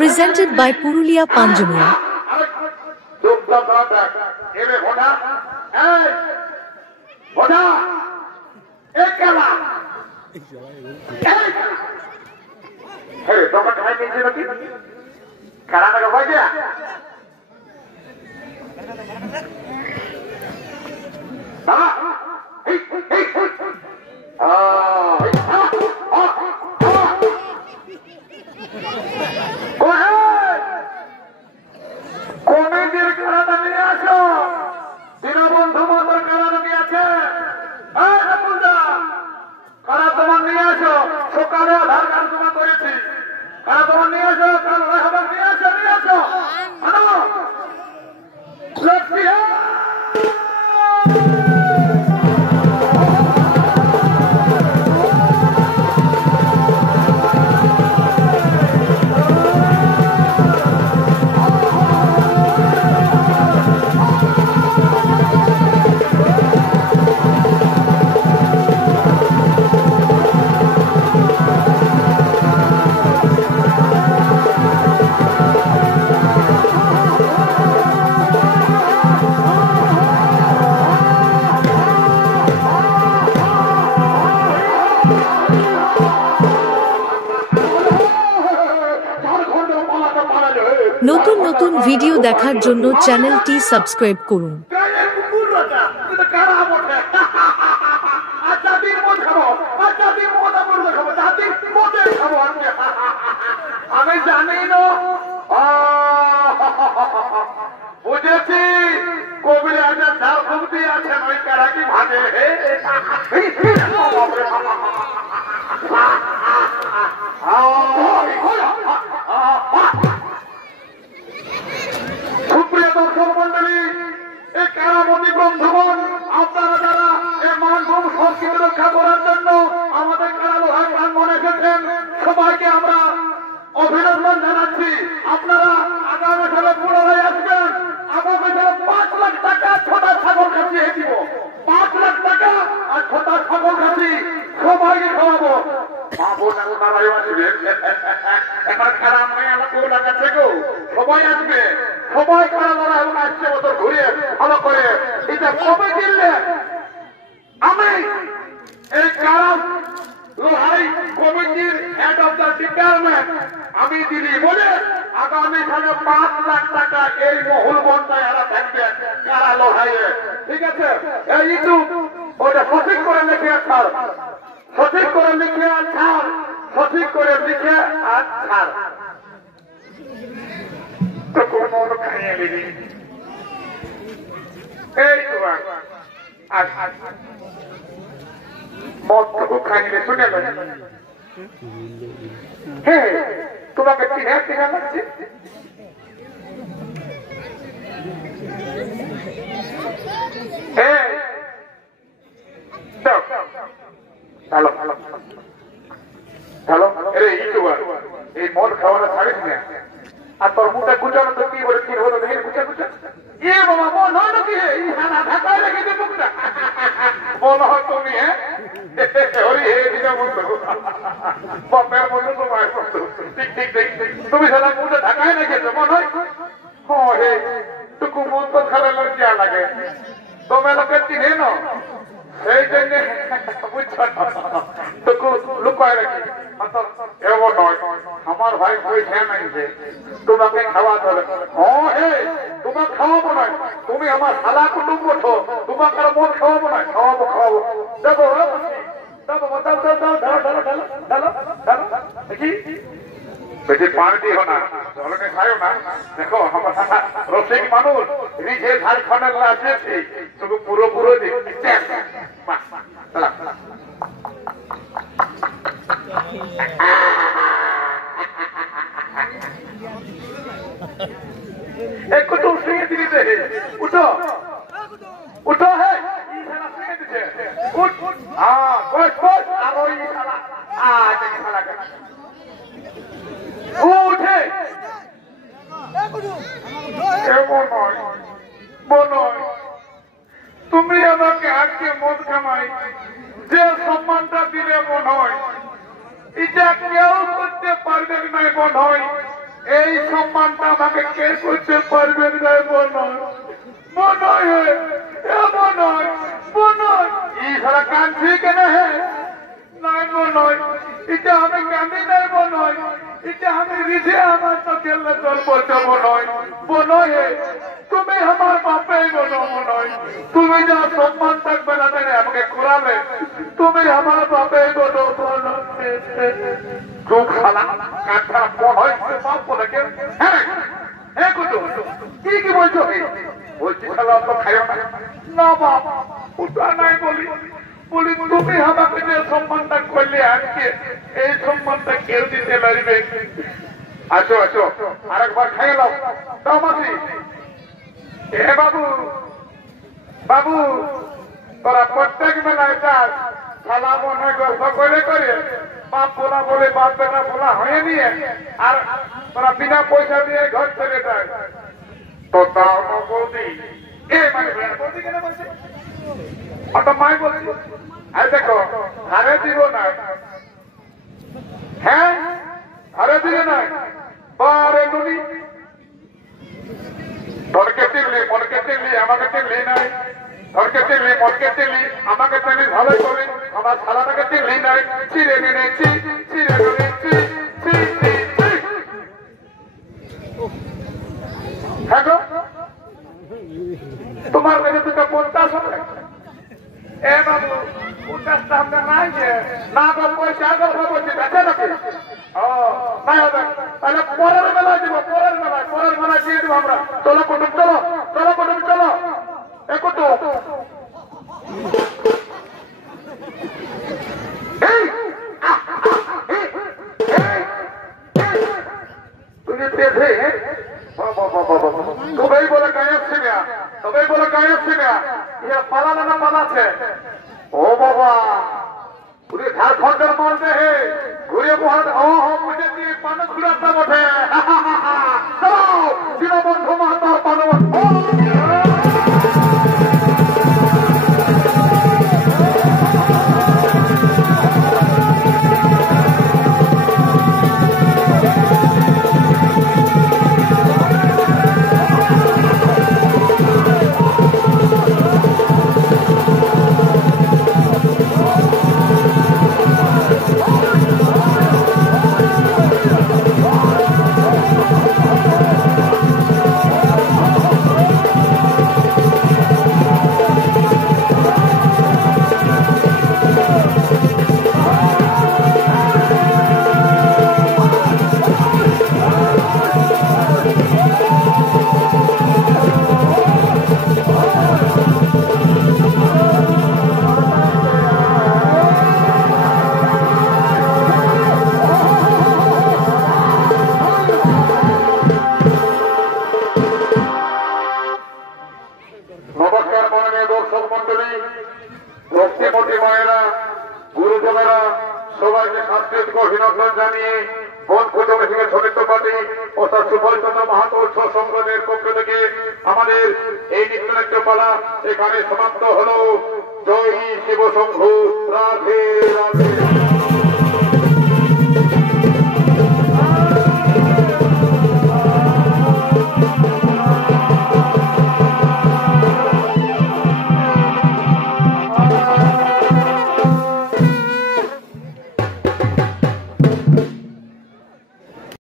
Presented by Purulia Panjamia. নতুন নতুন video দেখার জন্য চ্যানেলটি সাবস্ক্রাইব করুন। আমি জানি না বুঝেছি কবিরা ঝাড়খুঁটি আছে ওই কারা কি ভাগে সুপ্রিয় দর্শক মন্ডলী, এই কারাবন্দী বন্ধুগণ, আপনারা যারা এই মানভূম সংস্কৃতি রক্ষা করার জন্য আমাদের কারালোহার প্রাঙ্গণে এসেছেন, সবাইকে আমরা অভিনন্দন জানাচ্ছি। আপনারা আগামী সালে পুনরায় আসবেন। আগামী সালে 5 লাখ টাকা ছোটা ছাগল খাসিয়ে দিব। 5 লাখ টাকা আর ছোটা ছাগল খাসি সবাইকে খাওয়াবো। সবাই আসবে, সবাই কারা এবং আসছে বছর ঘুরে ভালো করে। এটা কবে কিনলে আমি এই কারা লোহাই কমিটির হেড অফ দ্য ডিপার্টমেন্ট আমি দিদি বলে আগামী সালে 5 লাখ টাকা এই মহুল বন্ধায় এরা থাকবে কারা লোহাইয়ে। ঠিক আছে, এই ইউটিউব ওটা সঠিক করে লিখে ছাড়, সঠিক করে লিখে আর ছাড়, সঠিক করে লিখে আর ছাড়। তো কোন খাইয়ে দিবি এই তো মদটুকু খাইলে শুনে হ্যাঁ তোমাকে চিনে চিনা লাগছে। এই মদ খাওয়ানো ছাড়িস না, আর তোর মুখে গুটানো তো কি বলে কি হলো দেখে গুটা গুটা এ বাবা মন হয় নাকি ঢাকায় রেখে দিয়ে মুখটা মনে হয় তুমি হ্যাঁ বাপের মধ্যে তোমার ঠিক ঠিক ঠিক তুমি সারা মুখটা ঢাকায় রেখেছো মনে হয় হে টুকু মন তো খেলে লজ্জা লাগে তুমি লোকে চিনে না সেই জন্য বুঝছো টুকু লুকায় রাখি এমন নয় আমার ভাই কই খেয়ে নাইছে তোমাকে খাওয়াতে হবে। হে তোমাকে খাওয়াবো নয়, তুমি আমার শালা কুটুম্ব তো তোমাকে আর মন খাওয়াবো নয়, খাওয়াবো খাওয়াবো দেখো বেশি পানি দিও না, জলকে খাইও না। দেখো আমার রসিক মানুষ নিজে ঝাড়খণ্ডের আসছে শুধু পুরো পুরো एक तो सिंह दिखे उठो उठो है उठ हाँ कोच कोच आरो ये साला आज ये साला कर उठे बोलो तुम्हें আমাকে আজকে মদ কামাই যে সম্মানটা দিলে মনে হয় এটা কেউ করতে পারবে না মনে হয় এই সম্মানটা আমাকে কে করতে পারবেন না এই সারা কান্ট্রি কেন নাই নয় এটা আমি কামি নাই নয় এটা আমি রিধে আমার তো খেললে চল বলতে নয় তুমি আমার বাপে নয় তুমি যা সম্মান থাকবে না দেনে আমাকে ঘুরাবে তুমি আমার বাপে চোখ খালা কাঠা মন হয় বাপ বলে কেন হ্যাঁ কি বলছো বলছি খেলা তো খাইও না বাপ ওটা নাই বলি তুমি আমাকে যে সম্মানটা করলে আজকে এই সম্মানটা কেউ দিতে পারবে আসো আরেকবার খাইয়ে দাও মাসি এ বাবু তোরা প্রত্যেক বেলায় যাস খালা মনে গল্প করে বাপ বলা বলে বাপ বেটা বলা হয়ে নিয়ে আর তোরা বিনা পয়সা দিয়ে ঘর চলে যায় তো তাও বৌদি বৌদি কেন বলছে অত মাই বলছি আর দেখো ঘরে দিব না হ্যাঁ ঘরে দিবে না বারে তুমি ধরকে চিনলি মনকে চিনলি আমাকে চিনলি নাই ধরকে চিনলি মনকে চিনলি আমাকে চিনলি ভালোই করে আমার শালাটাকে চিনলি নাই চিরে নেছি হ্যাঁ গো তোমার কাছে দুটো 50 হবে এ বাবু 50 টাকা নাই যে না গো পয়সা গল্প বলছি বেঁচে নাকি নাই হবে তাহলে পরের বেলায় দিব পরের বেলায় দিয়ে দিব আমরা চলো কুটুম চলো এ কুটুম তুমি পেয়েছে তবেই বলে গায়েব ছিনা ইয়া পালালে না পালাচ্ছে ও বাবা পুরো ঝাড়খণ্ডের মাল দেহে ঘুরে বুঝে দিয়ে পান ঘুরাতে বটে দীনবন্ধু মাহাতার পানবন্ধ অভিনন্দন জানিয়ে বন কুটুম থেকে সদস্য পার্টি অর্থাৎ সুভাষচন্দ্র মাহাতো উৎসব সংগঠনের পক্ষ থেকে আমাদের এই নৃত্যনাট্য পালা এখানে সমাপ্ত হলো। জয় শিব শম্ভু, রাধে রাধে।